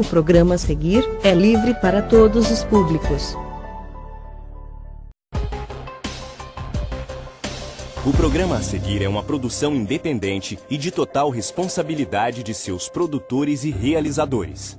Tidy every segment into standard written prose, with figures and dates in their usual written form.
O programa a seguir é livre para todos os públicos. O programa a seguir é uma produção independente e de total responsabilidade de seus produtores e realizadores.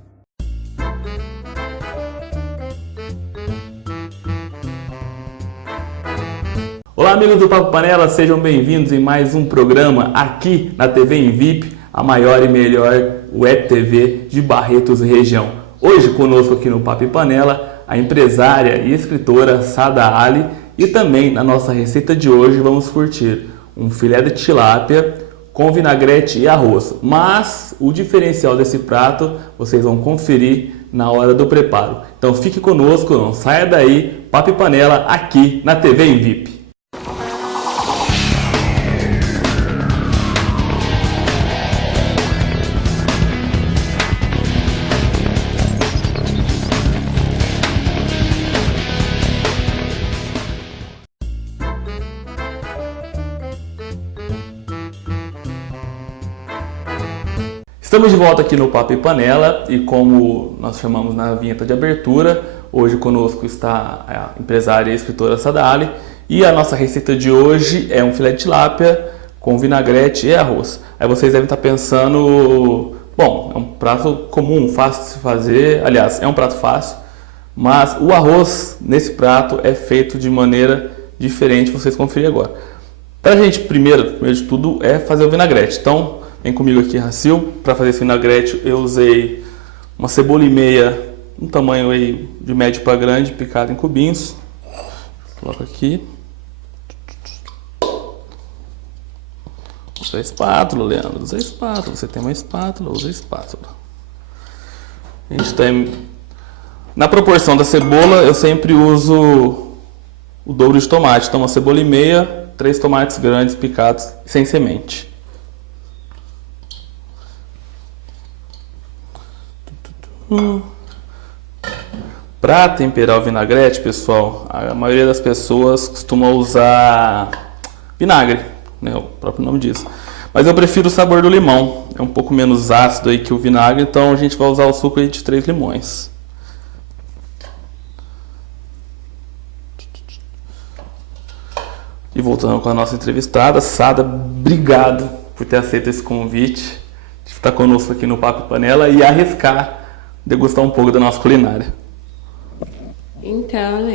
Olá, amigos do Papo Panela, sejam bem-vindos em mais um programa aqui na TV em VIP, a maior e melhor web TV de Barretos e região. Hoje conosco aqui no Papo Panela, a empresária e escritora Sada Ali, e também na nossa receita de hoje vamos curtir um filé de tilápia com vinagrete e arroz. Mas o diferencial desse prato vocês vão conferir na hora do preparo. Então fique conosco, não saia daí, Papo Panela aqui na TV em VIP. Estamos de volta aqui no Papo e Panela e como nós chamamos na vinheta de abertura, hoje conosco está a empresária e escritora Sada Ali e a nossa receita de hoje é um filé de tilápia com vinagrete e arroz. Aí vocês devem estar pensando, bom, é um prato comum, fácil de se fazer, aliás, é um prato fácil, mas o arroz nesse prato é feito de maneira diferente, vocês conferem agora. Para a gente, primeiro de tudo, é fazer o vinagrete. Então, vem comigo aqui, Racil. Para fazer esse vinagrete eu usei uma cebola e meia, um tamanho aí de médio para grande, picado em cubinhos. Coloco aqui. Usa a espátula, Leandro. Usa a espátula. Você tem uma espátula, usa a espátula. A gente tem... Na proporção da cebola, eu sempre uso o dobro de tomate. Então, uma cebola e meia, 3 tomates grandes picados sem semente. Para temperar o vinagrete, pessoal, a maioria das pessoas costuma usar vinagre, né? O próprio nome diz. Mas eu prefiro o sabor do limão, é um pouco menos ácido aí que o vinagre, então a gente vai usar o suco aí de 3 limões. E voltando com a nossa entrevistada, Sada, obrigado por ter aceito esse convite, de estar conosco aqui no Papo Panela e arriscar degustar um pouco da nossa culinária. Então,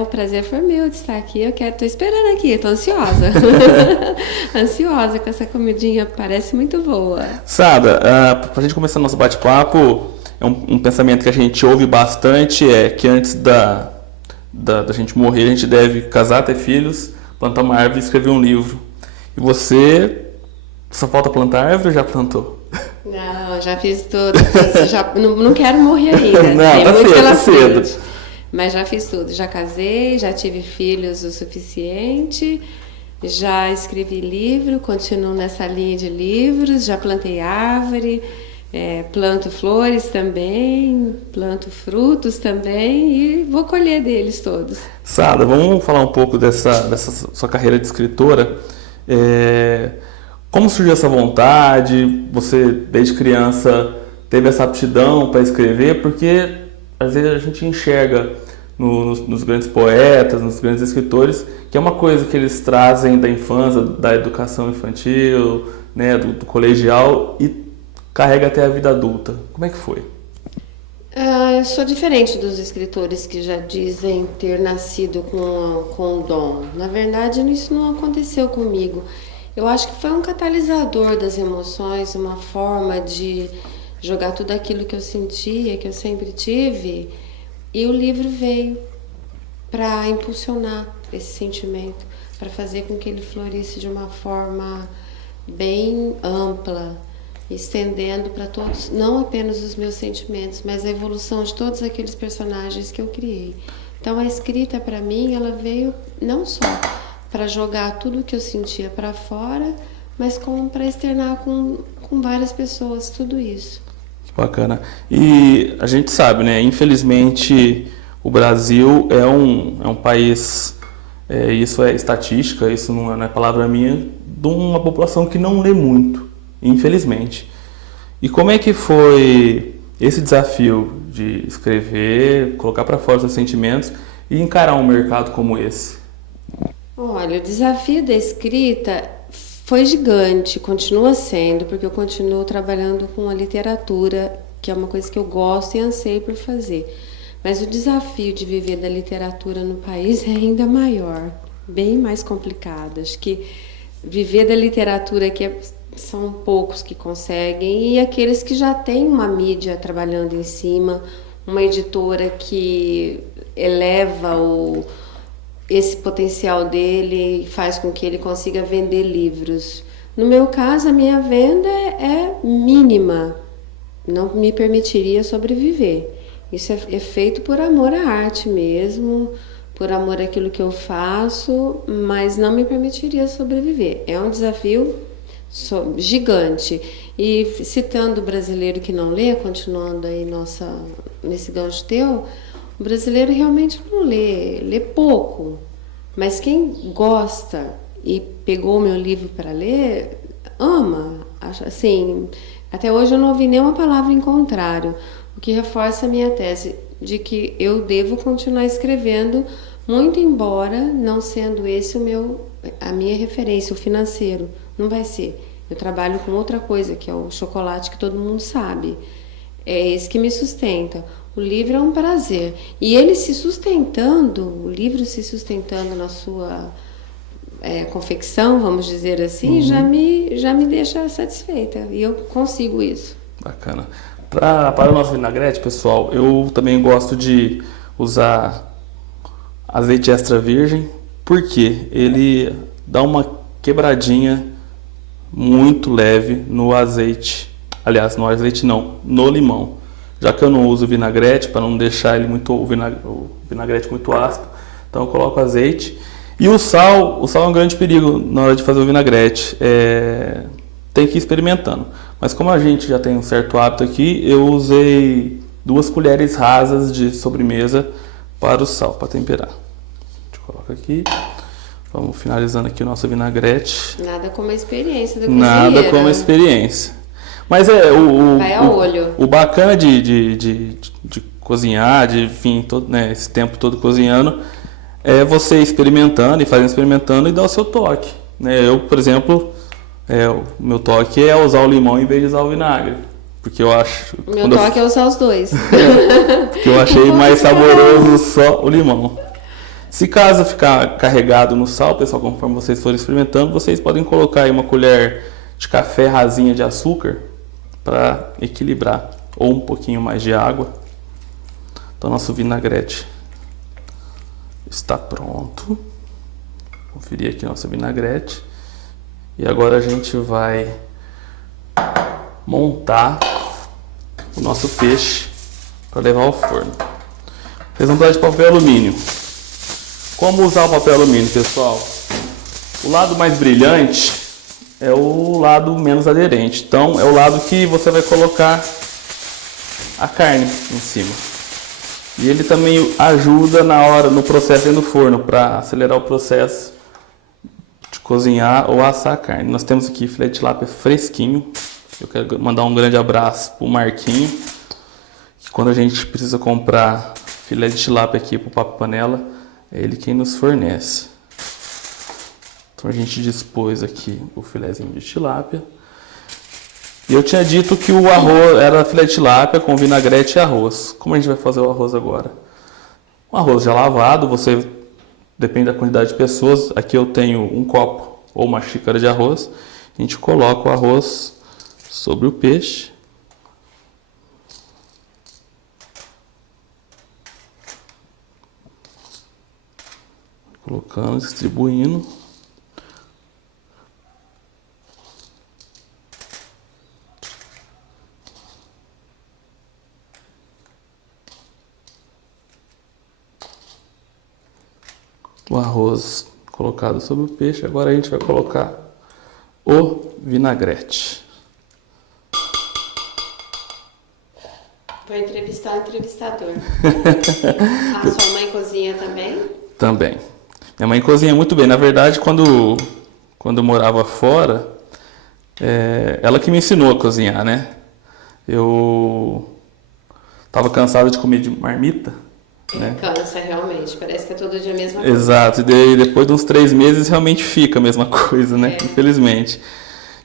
o prazer foi meu de estar aqui. Tô esperando aqui, tô ansiosa. Ansiosa com essa comidinha, parece muito boa. Sada, pra gente começar nosso bate-papo, é um pensamento que a gente ouve bastante, é que antes da gente morrer, a gente deve casar, ter filhos, plantar uma árvore e escrever um livro. E você, só falta plantar árvore ou já plantou? Não, já fiz tudo. Não quero morrer ainda. Não, tá cedo, tá cedo. Mas já fiz tudo. Já casei, já tive filhos o suficiente, já escrevi livro, continuo nessa linha de livros, já plantei árvore, planto flores também, planto frutos também e vou colher deles todos. Sada, vamos falar um pouco dessa sua carreira de escritora. Como surgiu essa vontade? Você, desde criança, teve essa aptidão para escrever? Porque, às vezes, a gente enxerga nos grandes poetas, nos grandes escritores, que é uma coisa que eles trazem da infância, da educação infantil, né, do colegial, e carrega até a vida adulta. Como é que foi? Eu sou diferente dos escritores que já dizem ter nascido com o dom. Na verdade, isso não aconteceu comigo. Eu acho que foi um catalisador das emoções, uma forma de jogar tudo aquilo que eu sentia, que eu sempre tive, e o livro veio para impulsionar esse sentimento, para fazer com que ele florisse de uma forma bem ampla, estendendo para todos, não apenas os meus sentimentos, mas a evolução de todos aqueles personagens que eu criei. Então a escrita para mim, ela veio não só para jogar tudo que eu sentia para fora, mas para externar com várias pessoas tudo isso. Que bacana. E a gente sabe, né? Infelizmente, o Brasil é um país, isso é estatística, isso não é palavra minha, de uma população que não lê muito, infelizmente. E como é que foi esse desafio de escrever, colocar para fora seus sentimentos e encarar um mercado como esse? Olha, o desafio da escrita foi gigante, continua sendo, porque eu continuo trabalhando com a literatura, que é uma coisa que eu gosto e anseio por fazer. Mas o desafio de viver da literatura no país é ainda maior, bem mais complicado. Acho que viver da literatura aqui são poucos que conseguem, e aqueles que já têm uma mídia trabalhando em cima, uma editora que eleva esse potencial dele e faz com que ele consiga vender livros. No meu caso, a minha venda é mínima, não me permitiria sobreviver. Isso é feito por amor à arte mesmo, por amor àquilo que eu faço, mas não me permitiria sobreviver. É um desafio gigante. E citando o brasileiro que não lê, continuando aí nesse gancho teu, o brasileiro realmente não lê pouco. Mas quem gosta e pegou o meu livro para ler, ama. Assim, até hoje eu não ouvi nenhuma palavra em contrário, o que reforça a minha tese de que eu devo continuar escrevendo, muito embora não sendo esse a minha referência, o financeiro. Não vai ser. Eu trabalho com outra coisa, que é o chocolate que todo mundo sabe. É esse que me sustenta. O livro é um prazer. E ele se sustentando, o livro se sustentando na sua confecção, vamos dizer assim, já me deixa satisfeita. E eu consigo isso. Bacana. Para o nosso vinagrete, pessoal, eu também gosto de usar azeite extra virgem, porque ele dá uma quebradinha muito leve no azeite. Aliás, no azeite não, no limão. Já que eu não uso vinagrete, para não deixar ele o vinagrete muito ácido, então eu coloco azeite. E o sal é um grande perigo na hora de fazer o vinagrete. Tem que ir experimentando. Mas como a gente já tem um certo hábito aqui, eu usei 2 colheres rasas de sobremesa para o sal, para temperar. A gente coloca aqui. Vamos finalizando aqui o nosso vinagrete. Nada como a experiência do cozinheiro. Nada como a experiência. Mas vai a olho. O bacana de cozinhar, enfim, esse tempo todo cozinhando, é você experimentando e dar o seu toque. Eu, por exemplo, o meu toque é usar o limão em vez de usar o vinagre. Porque eu acho... O meu toque é usar os dois. Porque eu achei mais saboroso só o limão. Se caso ficar carregado no sal, pessoal, conforme vocês forem experimentando, vocês podem colocar aí uma colher de café rasinha de açúcar para equilibrar, ou um pouquinho mais de água. Então nosso vinagrete está pronto. Conferir aqui nosso vinagrete. E agora a gente vai montar o nosso peixe para levar ao forno. Vocês vão precisar de papel alumínio. Como usar o papel alumínio, pessoal? O lado mais brilhante é o lado menos aderente. Então, é o lado que você vai colocar a carne em cima. E ele também ajuda no processo dentro do forno, para acelerar o processo de cozinhar ou assar a carne. Nós temos aqui filé de tilápia fresquinho. Eu quero mandar um grande abraço para o Marquinho, que quando a gente precisa comprar filé de tilápia aqui para o Papo Panela, é ele quem nos fornece. Então a gente dispôs aqui o filézinho de tilápia. E eu tinha dito que o arroz era filé de tilápia com vinagrete e arroz. Como a gente vai fazer o arroz agora? O arroz já lavado, depende da quantidade de pessoas. Aqui eu tenho um copo ou uma xícara de arroz. A gente coloca o arroz sobre o peixe. Colocando, distribuindo. O arroz colocado sobre o peixe. Agora a gente vai colocar o vinagrete. Vou entrevistar o entrevistador. A sua mãe cozinha também? Também. Minha mãe cozinha muito bem. Na verdade, quando eu morava fora, ela que me ensinou a cozinhar, né? Eu tava cansado de comer de marmita, né? Cansa realmente, parece que é todo dia a mesma coisa. Exato, e daí, depois de uns 3 meses realmente fica a mesma coisa, né? Infelizmente.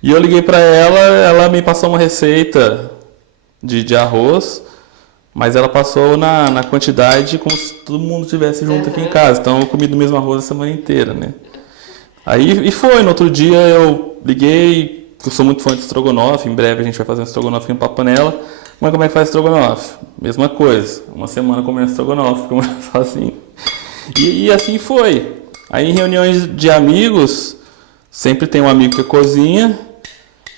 E eu liguei para ela me passou uma receita de arroz, mas ela passou na quantidade como se todo mundo estivesse junto aqui em casa. Então eu comi do mesmo arroz a semana inteira, né? Aí no outro dia eu liguei, eu sou muito fã de estrogonofe, em breve a gente vai fazer um estrogonofe no Papo Panela. Mas como é que faz estrogonofe? Mesma coisa, uma semana comendo estrogonofe, como sozinho. E assim foi. Aí em reuniões de amigos, sempre tem um amigo que cozinha,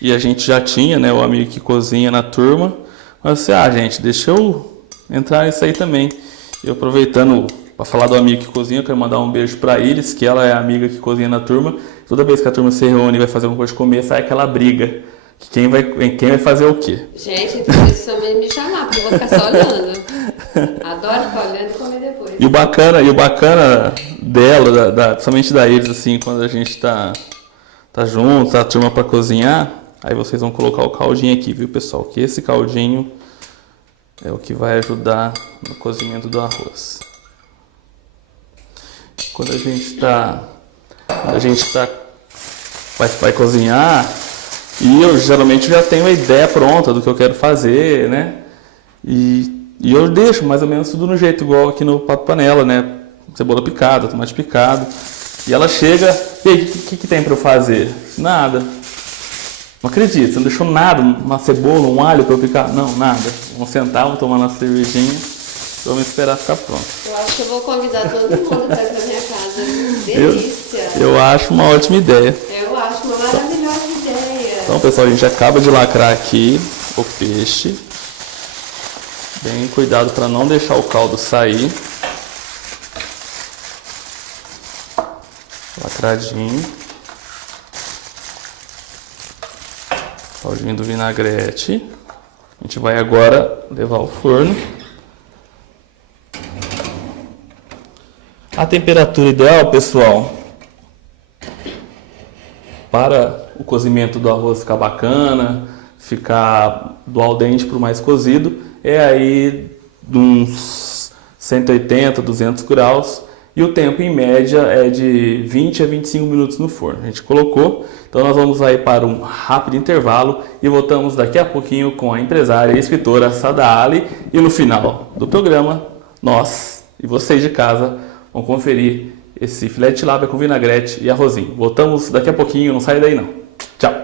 e a gente já tinha, né, o amigo que cozinha na turma. Mas assim, gente, deixa eu entrar nisso aí também. E aproveitando para falar do amigo que cozinha, eu quero mandar um beijo para Iris, que ela é a amiga que cozinha na turma. Toda vez que a turma se reúne e vai fazer alguma coisa de comer, sai aquela briga. Quem vai fazer o quê? Gente, então isso também me chamar, porque eu vou ficar só olhando. Adoro ficar olhando e comer depois. E o bacana dela, principalmente da Iris, assim, quando a gente tá junto, a turma para cozinhar, aí vocês vão colocar o caldinho aqui, viu, pessoal? Que esse caldinho é o que vai ajudar no cozimento do arroz. Quando a gente vai cozinhar, e eu geralmente já tenho a ideia pronta do que eu quero fazer, né? E eu deixo mais ou menos tudo no jeito, igual aqui no Papo Panela, né? Cebola picada, tomate picado. E ela chega, e aí, o que tem para eu fazer? Nada. Não acredito, você não deixou nada, uma cebola, um alho para eu picar? Não, nada. Vamos sentar, vamos tomar nossa cervejinha e vamos esperar ficar pronto. Eu acho que eu vou convidar todo mundo para ir pra minha casa. Delícia! Eu acho uma ótima ideia. Eu acho uma maravilhosa ideia. Então, pessoal, a gente acaba de lacrar aqui o peixe. Bem cuidado para não deixar o caldo sair. Lacradinho. Caldinho do vinagrete. A gente vai agora levar ao forno. A temperatura ideal, pessoal, para o cozimento do arroz ficar bacana, ficar do al dente para o mais cozido, é aí de uns 180, 200 graus. E o tempo em média é de 20 a 25 minutos no forno. A gente colocou, então nós vamos aí para um rápido intervalo e voltamos daqui a pouquinho com a empresária e escritora Sada Ali. E no final do programa, nós e vocês de casa vão conferir esse filé de tilápia com vinagrete e arrozinho. Voltamos daqui a pouquinho, não sai daí não. Tchau!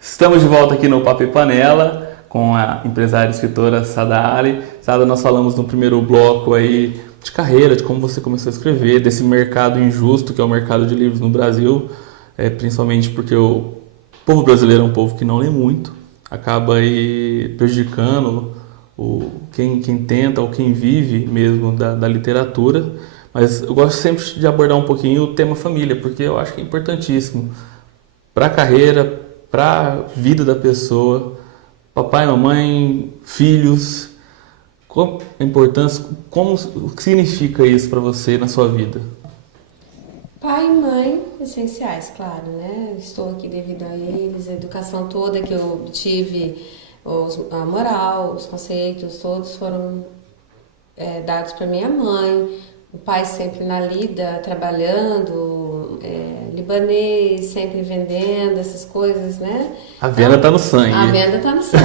Estamos de volta aqui no Papo e Panela com a empresária e escritora Sada Ali. Sada, nós falamos no primeiro bloco aí de carreira, de como você começou a escrever, desse mercado injusto que é o mercado de livros no Brasil, principalmente porque o povo brasileiro é um povo que não lê muito, acaba aí prejudicando quem tenta ou quem vive mesmo da literatura. Mas eu gosto sempre de abordar um pouquinho o tema família, porque eu acho que é importantíssimo para a carreira, para a vida da pessoa, papai, mamãe, filhos. Qual a importância, o que significa isso para você na sua vida? Pai e mãe, essenciais, claro, né? Estou aqui devido a eles, a educação toda que eu tive, a moral, os conceitos, todos foram dados para minha mãe. O pai sempre na lida, trabalhando, libanês, sempre vendendo essas coisas, né? A venda está no sangue. A venda está no sangue.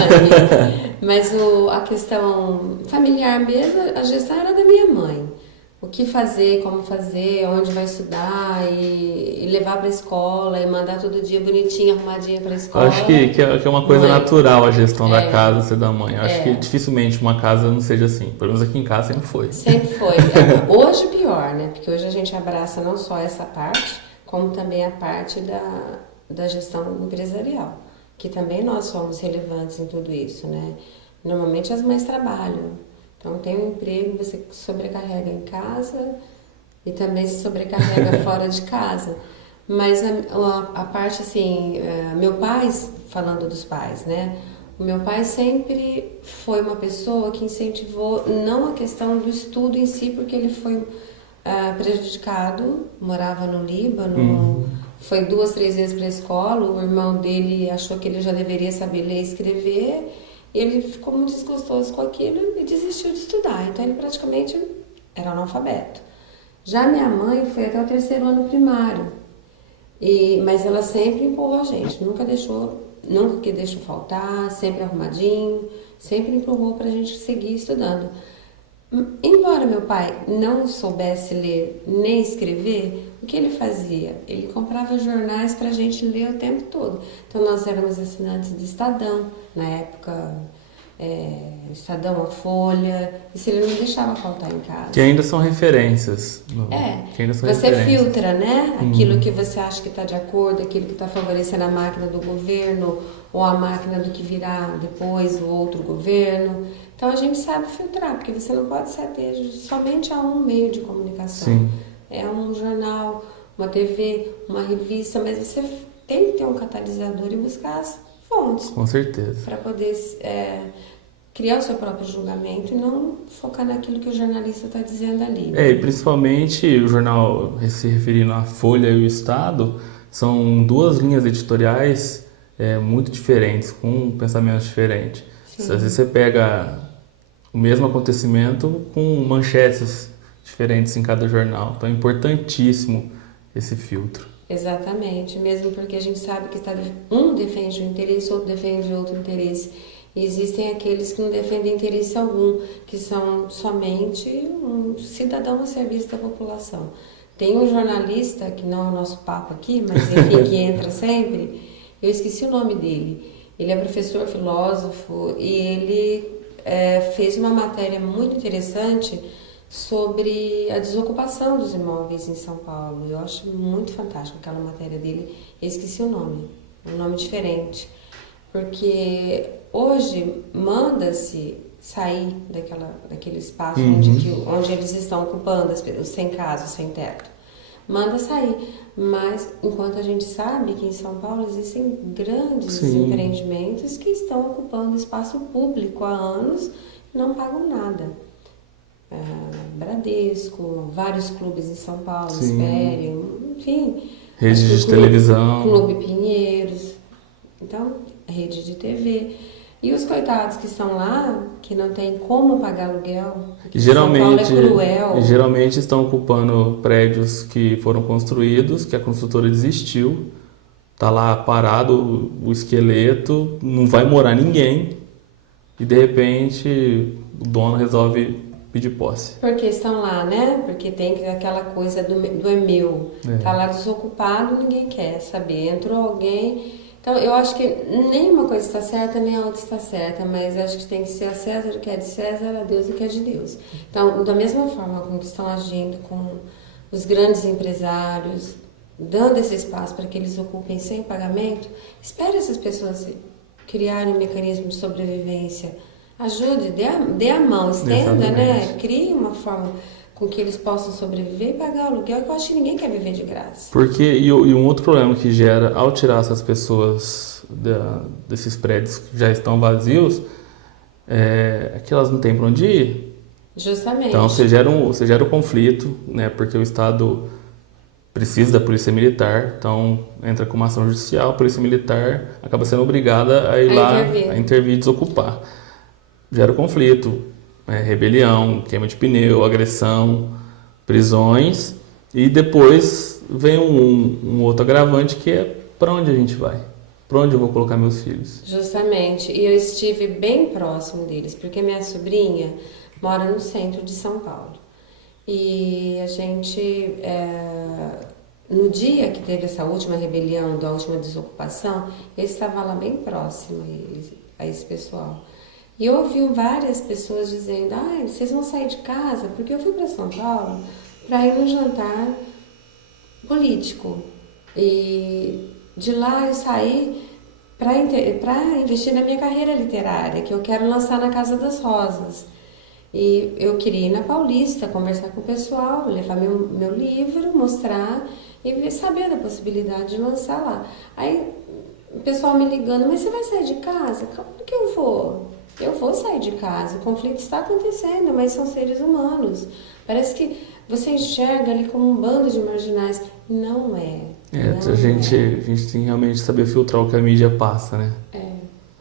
Mas a questão familiar mesmo, a gestão era da minha mãe. O que fazer, como fazer, onde vai estudar e levar para a escola e mandar todo dia bonitinho, arrumadinho para a escola. Eu acho que é uma coisa natural a gestão da casa ser da mãe. Eu acho que dificilmente uma casa não seja assim. Pelo menos aqui em casa sempre foi. Sempre foi. Hoje pior, né? Porque hoje a gente abraça não só essa parte, como também a parte da gestão empresarial. Que também nós somos relevantes em tudo isso, né? Normalmente as mães trabalham. Então tem um emprego, você sobrecarrega em casa e também se sobrecarrega fora de casa. Mas a parte assim, meu pai, falando dos pais, né? O meu pai sempre foi uma pessoa que incentivou não a questão do estudo em si, porque ele foi prejudicado, morava no Líbano, foi 2, 3 vezes para a escola, o irmão dele achou que ele já deveria saber ler e escrever, e ele ficou muito desgostoso com aquilo e desistiu de estudar, então ele praticamente era analfabeto. Já minha mãe foi até o 3º ano primário, mas ela sempre empurrou a gente, nunca que deixou faltar, sempre arrumadinho, sempre empurrou para a gente seguir estudando. Embora meu pai não soubesse ler nem escrever, o que ele fazia? Ele comprava jornais para a gente ler o tempo todo. Então nós éramos assinantes do Estadão, na época, Estadão, a Folha, isso ele não deixava faltar em casa. Que ainda são referências. Que ainda são você referências. filtra, né? Aquilo que você acha que está de acordo, aquilo que está favorecendo a máquina do governo ou a máquina do que virá depois, o outro governo. Então a gente sabe filtrar, porque você não pode se ater somente a um meio de comunicação. Sim. É um jornal, uma TV, uma revista, mas você tem que ter um catalisador e buscar as fontes. Com certeza. Para poder criar o seu próprio julgamento e não focar naquilo que o jornalista está dizendo ali. E principalmente o jornal, se referindo à Folha e o Estado, são 2 linhas editoriais muito diferentes, com pensamentos diferentes. Sim. Às vezes você pega o mesmo acontecimento com manchetes diferentes em cada jornal. Então é importantíssimo esse filtro. Exatamente, mesmo porque a gente sabe que um defende um interesse, outro defende outro interesse. E existem aqueles que não defendem interesse algum, que são somente um cidadão a serviço da população. Tem um jornalista, que não é o nosso papo aqui, mas enfim, que entra sempre, eu esqueci o nome dele. Ele é professor, filósofo, e ele fez uma matéria muito interessante sobre a desocupação dos imóveis em São Paulo. Eu acho muito fantástico aquela matéria dele. Eu esqueci o nome, é um nome diferente. Porque hoje manda-se sair daquele espaço onde eles estão ocupando, os sem casa, os sem teto. Manda sair. Mas, enquanto a gente sabe que em São Paulo existem grandes empreendimentos que estão ocupando espaço público há anos e não pagam nada. Bradesco, vários clubes em São Paulo, Espério, enfim. Rede de televisão. Clube Pinheiros. Então, rede de TV. E os coitados que estão lá, que não tem como pagar aluguel, São Paulo é cruel. Geralmente estão ocupando prédios que foram construídos, que a construtora desistiu, está lá parado o esqueleto, não vai morar ninguém, e de repente o dono resolve pedir posse. Porque estão lá, né? Porque tem aquela coisa do é meu. Está lá desocupado, ninguém quer saber. Entrou alguém... Então, eu acho que nenhuma coisa está certa, nem a outra está certa, mas acho que tem que ser a César o que é de César, a Deus o que é de Deus. Então, da mesma forma como estão agindo com os grandes empresários, dando esse espaço para que eles ocupem sem pagamento, espere essas pessoas criarem um mecanismo de sobrevivência. Ajude, dê a mão, estenda, né? Crie uma forma com que eles possam sobreviver e pagar aluguel, que eu acho que ninguém quer viver de graça. Porque, e um outro problema que gera ao tirar essas pessoas desses prédios que já estão vazios, é que elas não têm para onde ir. Justamente. Então você gera um conflito, né? Porque o Estado precisa da polícia militar, então entra com uma ação judicial, a polícia militar acaba sendo obrigada a ir lá, a intervir e desocupar. Gera conflito. Rebelião, queima de pneu, agressão, prisões, e depois vem um outro agravante que é para onde a gente vai, para onde eu vou colocar meus filhos. Justamente, e eu estive bem próximo deles, porque minha sobrinha mora no centro de São Paulo, e a gente, no dia que teve essa última rebelião, da última desocupação, eu estava lá bem próximo a esse pessoal. E eu ouvi várias pessoas dizendo, vocês vão sair de casa, porque eu fui para São Paulo para ir num jantar político. E de lá eu saí para investir na minha carreira literária, que eu quero lançar na Casa das Rosas. E eu queria ir na Paulista, conversar com o pessoal, levar meu livro, mostrar e saber da possibilidade de lançar lá. Aí o pessoal me ligando, mas você vai sair de casa? Como que eu vou? Eu vou sair de casa, o conflito está acontecendo, mas são seres humanos. Parece que você enxerga ali como um bando de marginais. Não é. A gente tem que realmente saber filtrar o que a mídia passa, né?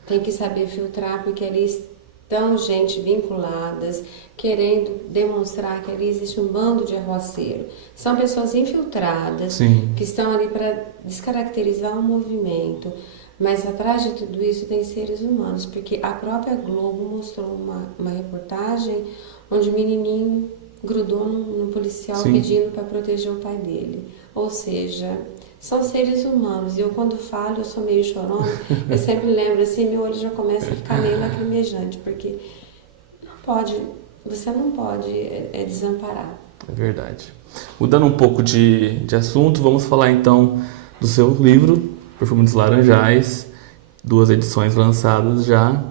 Tem que saber filtrar, porque ali estão gente vinculadas, querendo demonstrar que ali existe um bando de arruaceiro. São pessoas infiltradas, Sim. que estão ali para descaracterizar o movimento. Mas atrás de tudo isso tem seres humanos, porque a própria Globo mostrou uma reportagem onde o menininho grudou no policial Sim. pedindo para proteger o pai dele. Ou seja, são seres humanos. E eu, quando falo, eu sou meio chorona, eu sempre lembro assim, meu olho já começa a ficar meio lacrimejante, porque você não pode desamparar. É verdade. Mudando um pouco de assunto, vamos falar então do seu livro, Perfume dos Laranjais, 2 edições lançadas já.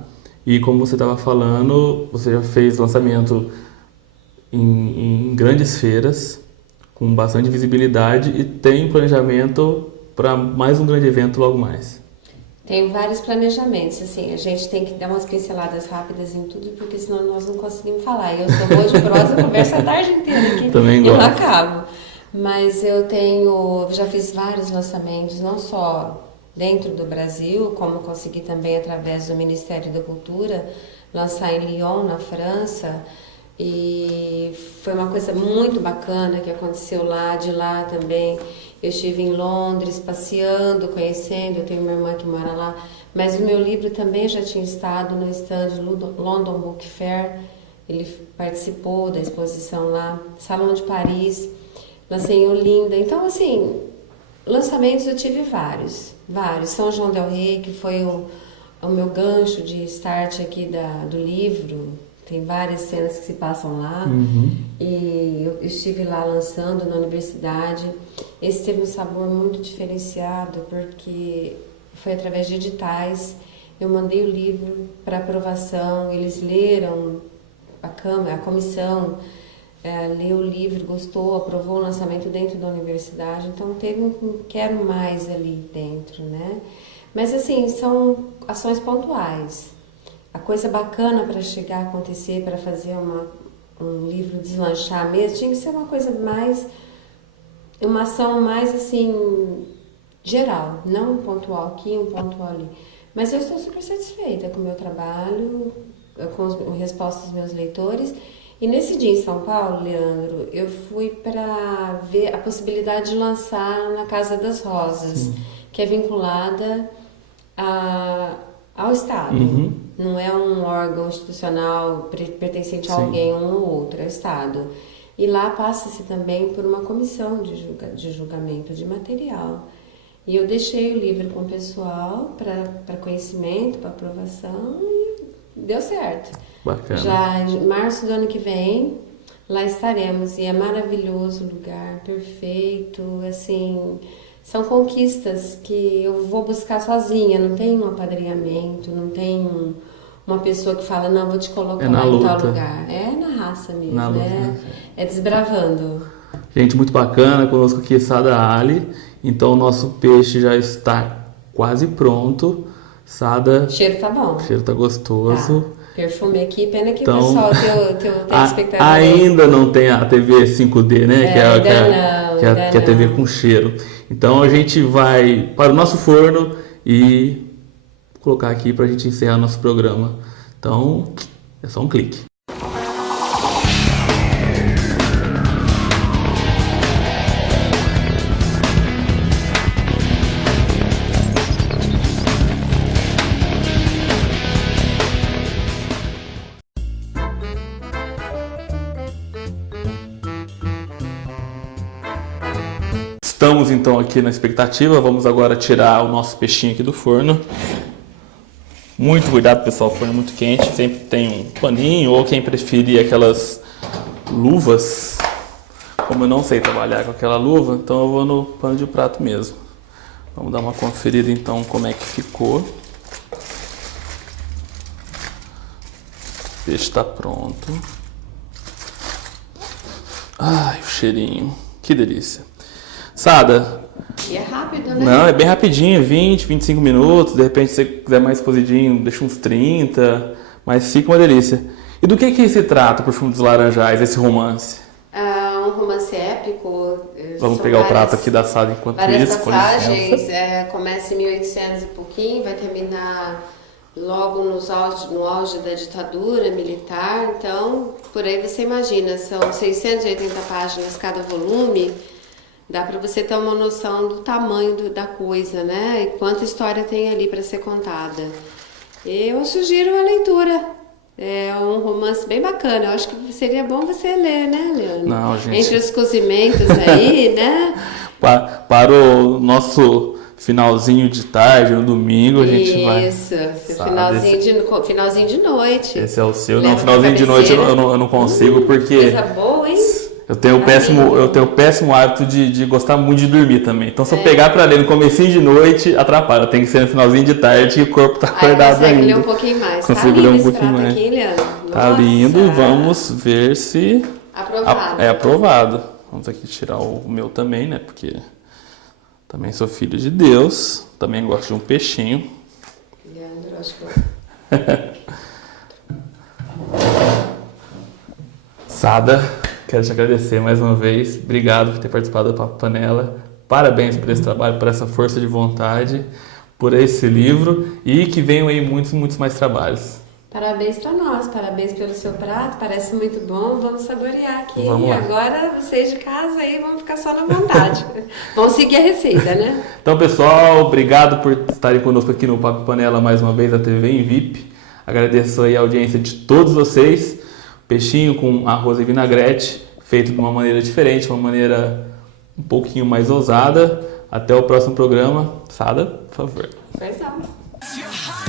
E como você estava falando, você já fez lançamento em grandes feiras, com bastante visibilidade, e tem planejamento para mais um grande evento logo mais. Tem vários planejamentos, assim, a gente tem que dar umas pinceladas rápidas em tudo, porque senão nós não conseguimos falar. Eu sou boa de prosa, eu converso a tarde inteira aqui. Também gosto. Eu não acabo. Mas eu já fiz vários lançamentos, não só dentro do Brasil, como consegui também através do Ministério da Cultura, lançar em Lyon, na França. E foi uma coisa muito bacana que aconteceu lá, de lá também. Eu estive em Londres passeando, conhecendo, eu tenho uma irmã que mora lá, mas o meu livro também já tinha estado no stand London Book Fair, ele participou da exposição lá, Salão de Paris, lancei em Olinda. Então, assim, lançamentos eu tive vários. São João del Rei, que foi o meu gancho de start aqui do livro. Tem várias cenas que se passam lá. E eu estive lá lançando na universidade. Esse teve um sabor muito diferenciado, porque foi através de editais. Eu mandei o livro para aprovação, eles leram, a comissão leu o livro, gostou, aprovou o lançamento dentro da universidade. Então teve um quero mais ali dentro, né? Mas assim, são ações pontuais. A coisa bacana para chegar a acontecer, para fazer um livro deslanchar mesmo, tinha que ser uma coisa mais, uma ação mais assim, geral, não um pontual aqui, um pontual ali. Mas eu estou super satisfeita com o meu trabalho, com as respostas dos meus leitores. E nesse dia em São Paulo, Leandro, eu fui para ver a possibilidade de lançar na Casa das Rosas, que é vinculada ao Estado. Não é um órgão institucional pertencente a alguém, um ou outro, é o Estado. E lá passa-se também por uma comissão de julgamento de material. E eu deixei o livro com o pessoal para conhecimento, para aprovação, e deu certo. Bacana. Já em março do ano que vem, lá estaremos. E é maravilhoso o lugar, perfeito, assim... São conquistas que eu vou buscar sozinha, não tem um apadrinhamento, não tem uma pessoa que fala, não, vou te colocar lá em tal lugar. É na raça mesmo, na luta, né? É desbravando. Gente, muito bacana, conosco aqui Sada Ali. Então o nosso peixe já está quase pronto. Sada... O cheiro tá bom. O cheiro tá gostoso. Tá. Perfume aqui, pena que então, o pessoal, teu telespectador... Ainda não tem a TV 5D, né? Que é a TV com cheiro. Então a gente vai para o nosso forno e colocar aqui para a gente encerrar nosso programa. Então é só um clique. Estamos então aqui na expectativa, vamos agora tirar o nosso peixinho aqui do forno. Muito cuidado, pessoal, o forno é muito quente, sempre tem um paninho, ou quem preferir aquelas luvas. Como eu não sei trabalhar com aquela luva, então eu vou no pano de prato mesmo. Vamos dar uma conferida então como é que ficou. O peixe está pronto. Ai, o cheirinho, que delícia. Sada, E é rápido, né? Não, é bem rapidinho, 20, 25 minutos. De repente, se você quiser mais cozidinho, deixa uns 30. Mas fica uma delícia. E do que se trata o Perfume dos Laranjais, esse romance? Um romance épico. Vamos pegar o prato aqui da sala enquanto várias isso, com passagens. licença. Começa em 1800 e pouquinho, vai terminar logo no auge da ditadura militar. Então, por aí você imagina, são 680 páginas cada volume. Dá para você ter uma noção do tamanho da coisa, né? E quanta história tem ali para ser contada. Eu sugiro a leitura. É um romance bem bacana. Eu acho que seria bom você ler, né, Leandro? Não, gente. Entre os cozimentos aí, né? Para o nosso finalzinho de tarde, no domingo, a gente vai... Isso, finalzinho de noite. Esse é o seu. Leva Não, finalzinho pra de noite eu cabeceira. não consigo, porque... Coisa boa, hein? Eu tenho o péssimo hábito de gostar muito de dormir também. Então, se eu pegar pra ler no comecinho de noite, atrapalha. Tem que ser no finalzinho de tarde, que o corpo tá acordado ainda. Consegue ler um pouquinho mais. Consigo Tá ler lindo um esse pouquinho prato mais. aqui, Leandro. Tá Nossa. lindo. Vamos ver se... Aprovado. É aprovado. Vamos aqui tirar o meu também, né? Porque também sou filho de Deus. Também gosto de um peixinho. Leandro, acho que Sada, quero te agradecer mais uma vez. Obrigado por ter participado do Papo Panela. Parabéns por esse trabalho, por essa força de vontade, por esse livro e que venham aí muitos, muitos mais trabalhos. Parabéns para nós, parabéns pelo seu prato, parece muito bom. Vamos saborear aqui. Vamos lá. Agora vocês de casa aí vão ficar só na vontade. Vão seguir a receita, né? Então, pessoal, obrigado por estarem conosco aqui no Papo Panela mais uma vez, a TV em VIP. Agradeço aí a audiência de todos vocês. Peixinho com arroz e vinagrete, feito de uma maneira diferente, uma maneira um pouquinho mais ousada. Até o próximo programa. Sada, por favor. Pois não.